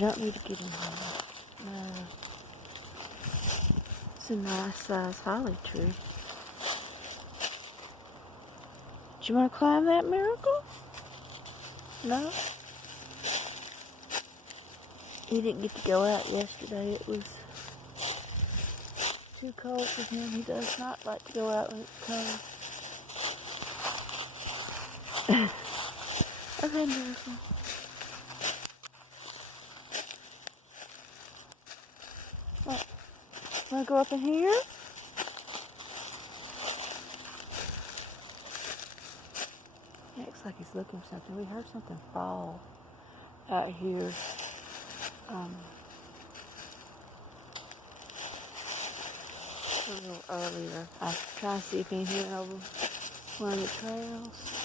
don't need to get in here. No. It's a nice size holly tree. Do you want to climb that, Miracle? No? He didn't get to go out yesterday. It was too cold for him. He does not like to go out when it's cold. Okay, Miracle. What? Want to go up in here? It looks like he's looking for something. We heard something fall out here. A little earlier. I was trying to see if he went over one of the trails.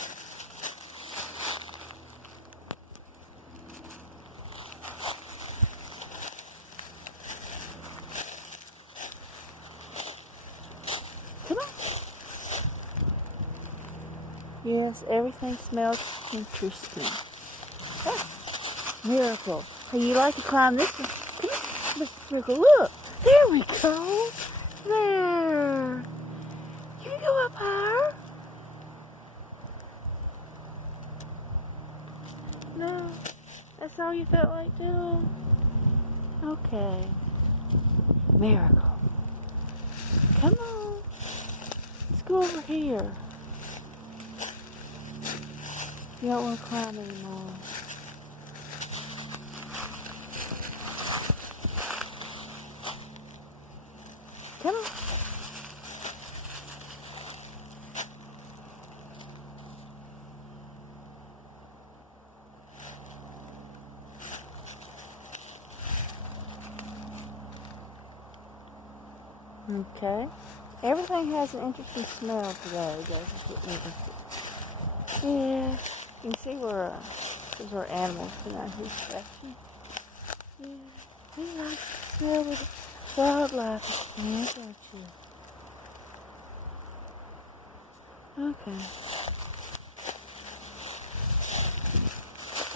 Come on. Yes, everything smells interesting. Ah, Miracle. Hey, you like to climb this one? Come on. Miracle, look. There we go. There. You can go up higher. No. That's all you felt like doing? Okay. Miracle. Come on. Let's go over here. You don't want to climb anymore. Come on. Okay. Everything has an interesting smell today, doesn't it, Miracle? Yeah. You can see those are animals tonight who's scratching. Yeah. You like to smell the wildlife again, don't you? Okay.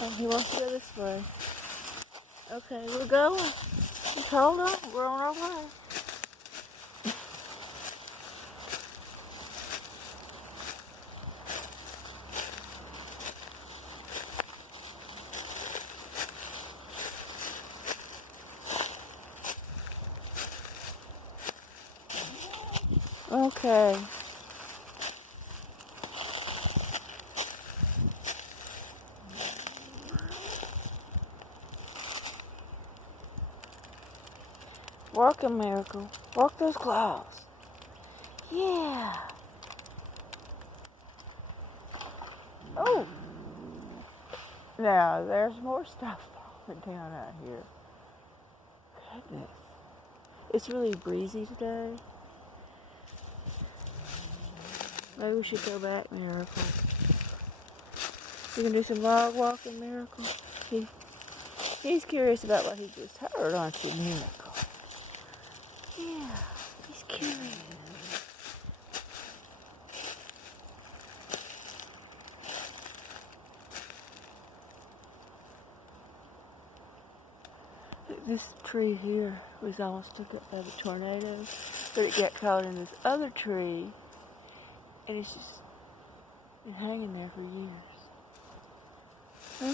Oh, he wants to go this way. Okay, we're going. Just hold on. We're on our way. Okay. Work a Miracle. Work those claws. Yeah. Oh. Now, there's more stuff falling down out here. Goodness. It's really breezy today. Maybe we should go back, Miracle. You can do some log walking, Miracle. He's curious about what he just heard, aren't you, Miracle? Yeah, he's curious. This tree here was almost took up by the tornado, but it got caught in this other tree, and it's just been hanging there for years.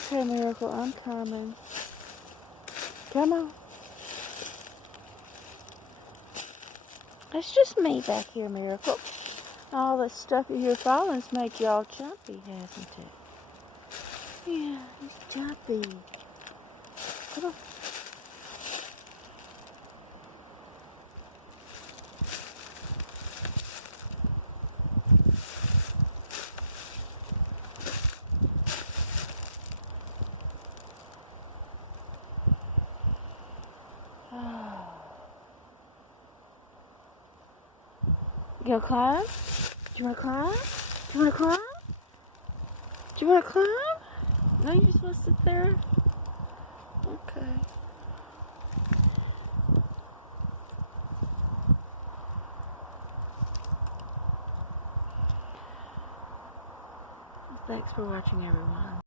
Okay, Miracle, I'm coming. Come on. It's just me back here, Miracle. All the stuff you hear falling's made you all jumpy, hasn't it? Yeah, it's jumpy. Come on. You gonna climb? Do you wanna climb? Do you wanna climb? Do you wanna climb? No, you just wanna sit there? Okay. Thanks for watching, everyone.